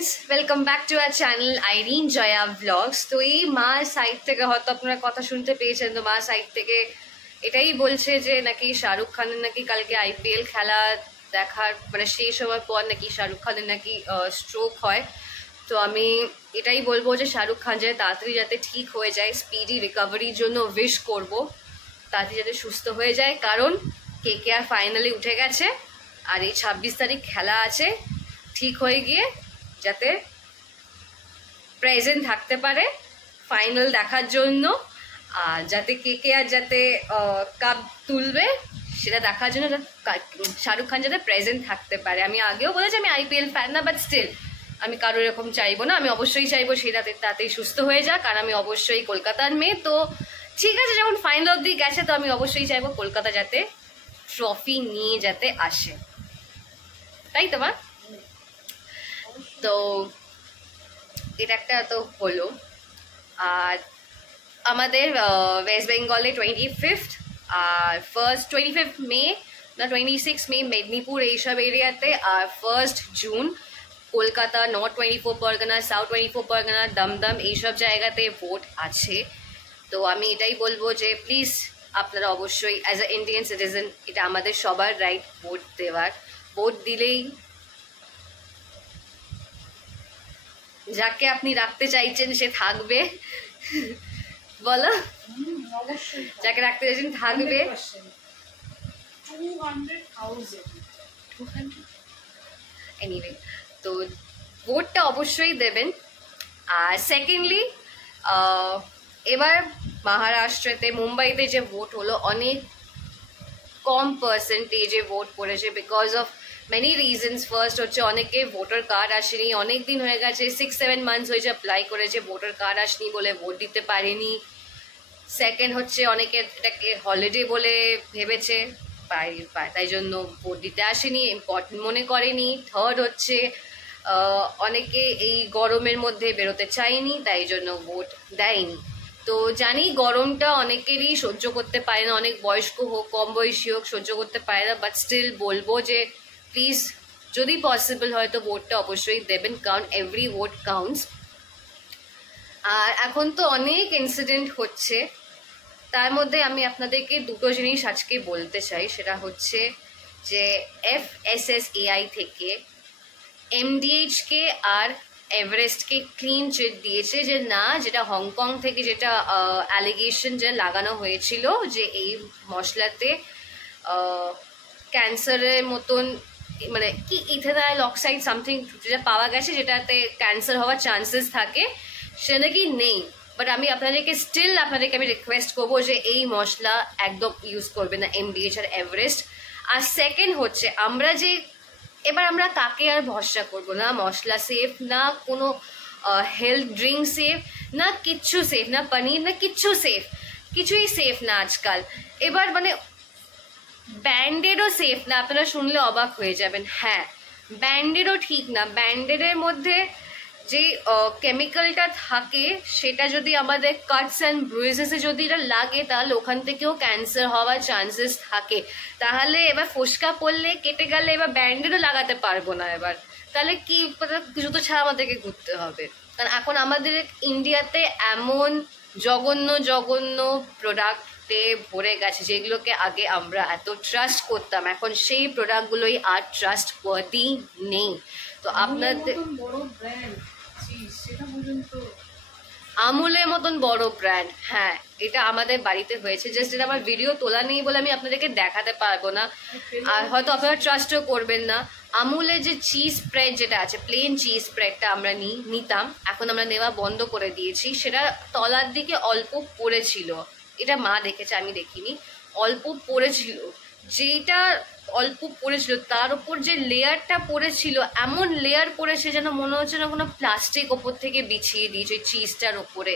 Friends welcome back to our channel Irene Jaya vlogs. तो এই মা সাইড থেকে হয়তো আপনারা কথা শুনতে পেয়েছেন। তো মা সাইড থেকে এটাই বলছে যে নাকি শাহরুখ খানের নাকি কালকে আইপিএল খেলা দেখার মানে শেষ হওয়ার পর নাকি শাহরুখ খানের নাকি স্ট্রোক হয়। তো আমি এটাই বলবো যে শাহরুখ খান যাতে তাড়াতাড়ি যাতে ঠিক হয়ে যায়, স্পিডি রিকভারির জন্য উইশ করব, তাড়াতাড়ি যাতে সুস্থ হয়ে যায়। কারণ কেকেআর ফাইনালি উঠে গেছে আর এই 26 তারিখ খেলা আছে, ঠিক হয়ে গিয়ে যাতে প্রেজেন্ট থাকতে পারে ফাইনাল দেখার জন্য, আর যাতে কেকেআর যাতে কাপ তুলবে সেটা দেখার জন্য শাহরুখ খান যাতে প্রেজেন্ট থাকতে পারে। আমি আগেও বলেছি আমি আইপিএল ফ্যান না, বাট স্টিল আমি কারোর এরকম চাইবো না। আমি অবশ্যই চাইবো সেই তাতেই সুস্থ হয়ে যাক, কারণ আমি অবশ্যই কলকাতার মেয়ে। তো ঠিক আছে, যখন ফাইনাল অবধি গেছে তো আমি অবশ্যই চাইবো কলকাতা যাতে ট্রফি নিয়ে যাতে আসে, তাই তো মা? তো এটা একটা তো হলো। আর আমাদের ওয়েস্ট বেঙ্গলে 25 আর 25 মে না 26 মে মেদিনীপুর এইসব এরিয়াতে, আর 1 June Kolkata, north 24 Parganas, south 24 Parganas, Dum Dum এইসব জায়গাতে ভোট আছে। তো আমি এটাই বলবো যে প্লিজ আপনারা অবশ্যই অ্যাজ এ ইন্ডিয়ান সিটিজেন, এটা আমাদের সবার রাইট ভোট দেওয়ার। ভোট দিলেই যাকে আপনি রাখতে চাইছেন সে থাকবে, বলো? যাকে রাখতে চাইছেন থাকবে। এনিওয়ে, তো ভোটটা অবশ্যই দেবেন। আর সেকেন্ডলি, এবার মহারাষ্ট্রতে, মুম্বাইতে যে ভোট হলো অনেক কম পার্সেন্টেজে ভোট পড়েছে, because of many reasons. First হচ্ছে অনেকে ভোটার কার্ড আসেনি, অনেক দিন হয়ে গেছে, 6-7 মান্থস হয়েছে অ্যাপ্লাই করেছে, ভোটার কার্ড আসেনি বলে ভোট দিতে পারেনি। সেকেন্ড হচ্ছে অনেকে এটাকে হলিডে বলে ভেবেছে, তাই জন্য ভোট দিতে আসেনি, ইম্পর্টেন্ট মনে করেনি। থার্ড হচ্ছে অনেকে এই গরমের মধ্যে বেরোতে চায়নি, তাই জন্য ভোট দেয়নি। তো জানি গরমটা অনেকেরই সহ্য করতে পারে না, অনেক বয়স্ক হোক কম বয়সী হোক সহ্য করতে পারে না, বাট স্টিল বলবো যে প্লিজ যদি পসিবল হয় তো ভোটটা অবশ্যই দেবেন, কারণ এভরি ভোট কাউন্টস। আর এখন তো অনেক ইনসিডেন্ট হচ্ছে, তার মধ্যে আমি আপনাদেরকে দুটো জিনিস আজকে বলতে চাই। সেটা হচ্ছে যে FSSAI থেকে MDHকে আর এভারেস্টকে ক্লিন চিট দিয়েছে যে না, যেটা হংকং থেকে যেটা অ্যালিগেশন যেটা লাগানো হয়েছিল যে এই মশলাতে ক্যান্সারের মতন মানে কি ইথানল অক্সাইড সামথিং যেটা পাওয়া গেছে, যেটাতে ক্যান্সার হওয়ার চান্সেস থাকে, সেটা নাকি নেই। বাট আমি আপনাদেরকে আমি রিকোয়েস্ট করবো যে এই মশলা একদম ইউজ করবে না MDH আর এভারেস্ট। আর সেকেন্ড হচ্ছে এবার আমরা কাকে আর ভরসা করবো? না মশলা সেফ, না কোনো হেলথ ড্রিঙ্ক সেফ, না কিচ্ছু সেফ, না পনির, না কিচ্ছু সেফ, কিছুই সেফ না আজকাল। এবার মানে ব্যান্ডেডও সেফ না, আপনারা শুনলে অবাক হয়ে যাবেন। হ্যাঁ, ব্যান্ডেডও ঠিক না। ব্যান্ডেডের মধ্যে যে কেমিক্যালটা থাকে সেটা যদি আমাদের কাটস অ্যান্ড ব্রুইজেসে যদি এটা লাগে তাহলে ওখান থেকেও ক্যান্সার হওয়ার চান্সেস থাকে। তাহলে এবার ফোসকা পড়লে কেটে গেলে এবার ব্যান্ডেডও লাগাতে পারবো না, এবার তাহলে কি জুতো ছাড়া আমাদেরকে ঘুরতে হবে। কারণ এখন আমাদের ইন্ডিয়াতে এমন জঘন্য জঘন্য প্রোডাক্টে ভরে গেছে যেগুলোকে আগে আমরা এত ট্রাস্ট করতাম, এখন সেই প্রোডাক্টগুলোই আর ট্রাস্ট ওয়ার্দি নেই। তো আপনাদের আমুলের মতন বড় ব্র্যান্ড, হ্যাঁ এটা আমাদের বাড়িতে হয়েছে, জাস্ট এটা আমার ভিডিও তোলা নেই বলে আমি আপনাদেরকে দেখাতে পারবো না, আর হয়তো আপনারা ট্রাস্টও করবেন না। আমুলের যে চিজ স্প্রেড যেটা আছে, প্লেন চিজ স্প্রেডটা আমরা নিতাম, এখন আমরা নেওয়া বন্ধ করে দিয়েছি। সেটা তলার দিকে অল্প পড়েছিল, এটা মা দেখেছে আমি দেখিনি, অল্প পড়েছিল, যেটা অল্প পড়েছিল তার উপর যে লেয়ারটা পড়েছিল, এমন লেয়ার পড়েছে যেন মনে হচ্ছে না কোনো প্লাস্টিক ওপর থেকে বিছিয়ে দিয়েছে চিজটার ওপরে।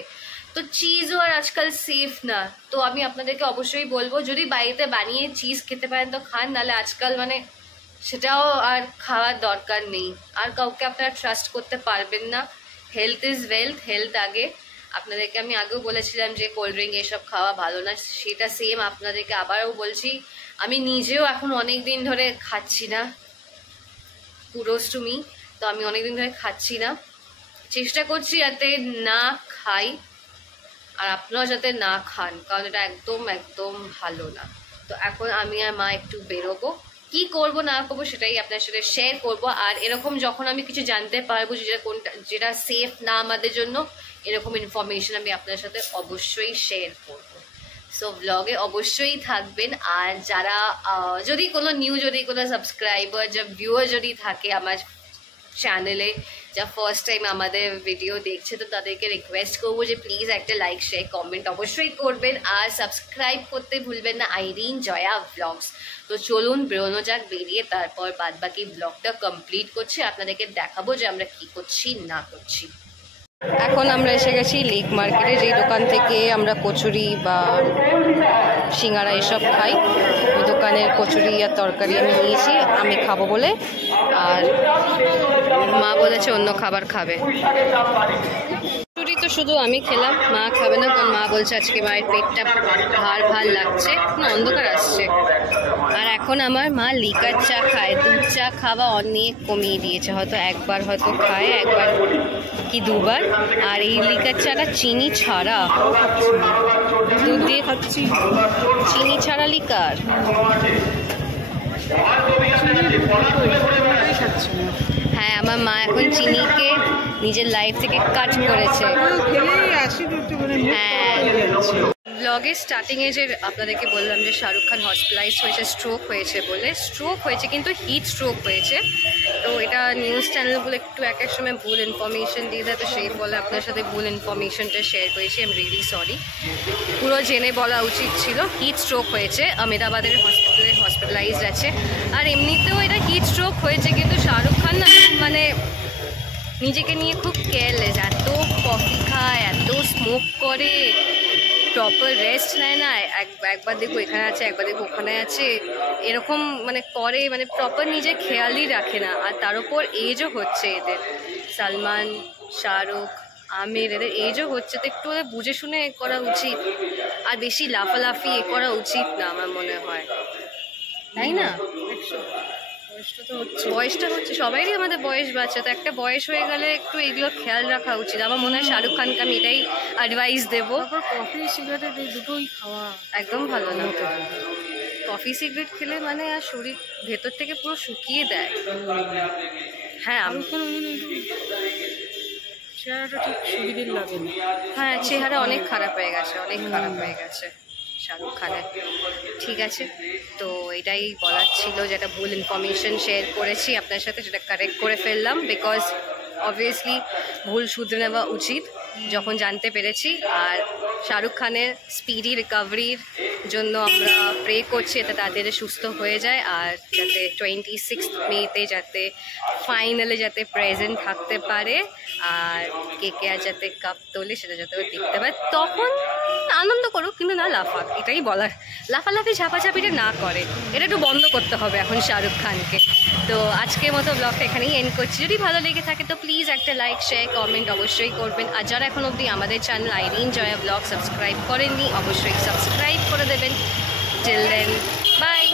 তো চিজও আর আজকাল সেফ না। তো আমি আপনাদেরকে অবশ্যই বলবো যদি বাড়িতে বানিয়ে চিজ খেতে পারেন তো খান, নাহলে আজকাল মানে সেটাও আর খাওয়ার দরকার নেই। আর কাউকে আপনারা ট্রাস্ট করতে পারবেন না। হেলথ ইজ ওয়েলথ, হেলথ আগে। আপনাদেরকে আমি আগেও বলেছিলাম যে কোল্ড ড্রিঙ্ক এসব খাওয়া ভালো না, সেটা সেম আপনাদেরকে আবারও বলছি। আমি নিজেও এখন অনেক দিন ধরে খাচ্ছি না, কুডোজ টু মি। তো তো আমি অনেকদিন ধরে খাচ্ছি না, চেষ্টা করছি যাতে না খাই আর আপনারা যাতে না খান, কারণ এটা একদম একদম ভালো না। তো এখন আমি আর মা একটু বেরোবো, কি করব না করবো সেটাই আপনার সাথে শেয়ার করব। আর এরকম যখন আমি কিছু জানতে পারবো যেটা সেফ না আমাদের জন্য, এরকম ইনফরমেশন আমি আপনার সাথে অবশ্যই শেয়ার করব। সো ব্লগে অবশ্যই থাকবেন। আর যারা যদি কোনো সাবস্ক্রাইবার বা ভিউয়ার যদি থাকে আমার চ্যানেলে, যা ফার্স্ট টাইম আমাদের ভিডিও দেখছে, তো তাদেরকে রিকোয়েস্ট করবো যে প্লিজ একটা লাইক শেয়ার কমেন্ট অবশ্যই করবেন, আর সাবস্ক্রাইব করতে ভুলবেন না আইরিন জয়া ব্লগস। তো চলুন বেরোনো যাক, বেরিয়ে তারপর বাদ বাকি ব্লগটা কমপ্লিট করছি, আপনাদেরকে দেখাবো যে আমরা কি করছি না করছি। এখন আমরা এসে গেছি লেক মার্কেটে, যেই দোকান থেকে আমরা কচুরি বা সিঙ্গারা এসব খাই। ওই দোকানের কচুরি আর তরকারি আমি নিয়েছি আমি খাবো বলে, আর মা বলেছে অন্য খাবার খাবে। কচুরি তো শুধু আমি খেলাম, মা খাবে না, কারণ মা বলছে আজকে মায়ের পেটটা ভার লাগছে, না অন্ধকার আসছে। আর এখন আমার মা লিকার চা খায়, দুধ চা খাওয়া অনেক কমিয়ে দিয়েছে, হয়তো একবার হয়তো খায়, একবার কি দুবার। আর এই লিকার চাটা চিনি ছাড়া, দুধ দিয়ে খাচ্ছি, চিনি ছাড়া লিকার। হ্যাঁ, আমার মা এখন চিনিকে নিজের লাইফ থেকে কাট করেছে। হ্যাঁ, ব্লগের স্টার্টিংয়ে যে আপনাদেরকে বললাম যে শাহরুখ খান হসপিটালাইজ হয়েছে, স্ট্রোক হয়েছে বলে, স্ট্রোক হয়েছে কিন্তু হিট স্ট্রোক হয়েছে। তো এটা নিউজ চ্যানেলগুলো একটু এক এক সময় ভুল ইনফরমেশন দিয়ে দেয়, তো সেই বলে আপনার সাথে ভুল ইনফরমেশনটা শেয়ার করেছি। আই এম রিয়েলি সরি, পুরো জেনে বলা উচিত ছিল। হিট স্ট্রোক হয়েছে, আহমেদাবাদের হসপিটালাইজড আছে। আর এমনিতেও এটা হিট স্ট্রোক হয়েছে, কিন্তু শাহরুখ খান না মানে নিজেকে নিয়ে খুব কেয়ারলেস, এত কফি খায়, এত স্মোক করে, প্রপার রেস্ট নেয় না, একবার দেখবো এখানে আছে, একবার দেখবো ওখানে আছে, এরকম মানে করে, মানে প্রপার নিজের খেয়ালই রাখে না। আর তার উপর এজও হচ্ছে এদের, সালমান, শাহরুখ, আমির, এদের এজও হচ্ছে, তো একটু বুঝে শুনে করা উচিত। আর বেশি লাফালাফি করা উচিত না আমার মনে হয়, তাই না? বয়সটা হচ্ছে সবাইরই, আমাদের বয়স বাচ্চা, তো একটা বয়স হয়ে গেলে একটু এগুলো খেয়াল রাখা উচিত। আমার মনে হয় শাহরুখ খানকে আমি এটাই অ্যাডভাইস দেবো। কফি সিগারেট এই দুটোই খাওয়া একদম ভালো না। কফি সিগারেট খেলে মানে আর শরীর ভেতর থেকে পুরো শুকিয়ে দেয়। হ্যাঁ, চেহারাটা ঠিক শরীরের লাগে না। হ্যাঁ, চেহারা অনেক খারাপ হয়ে গেছে, অনেক খারাপ হয়ে গেছে শাহরুখ খানের। ঠিক আছে, তো এটাই বলার ছিল, যেটা ভুল ইনফরমেশন শেয়ার করেছি আপনার সাথে, সেটা কারেক্ট করে ফেললাম। বিকজ অবভিয়াসলি ভুল শুধরে নেওয়া উচিত যখন জানতে পেরেছি। আর শাহরুখ খানের স্পিডি রিকভারির জন্য আমরা প্রে করছি, যাতে তাদের সুস্থ হয়ে যায়, আর যাতে 26 মেতে যাতে ফাইনালে যাতে প্রেজেন্ট থাকতে পারে, আর কে আর যাতে কাপ তোলে সেটা যাতে দেখতে পারে। তখন আনন্দ করুক, কিন্তু না লাফাক, এটাই বলার। লাফালাফি ঝাপাঝাপিটা না করে, এটা একটু বন্ধ করতে হবে এখন শাহরুখ খানকে। তো আজকের মতো ব্লগটা এখানেই এন্ড করছি। যদি ভালো লেগে থাকে তো প্লিজ একটা লাইক শেয়ার কমেন্ট অবশ্যই করবেন। আর যারা এখন অবধি আমাদের channel Irene Jaya blog subscribe করেননি, অবশ্যই সাবস্ক্রাইব করে দেবেন। Till then, by.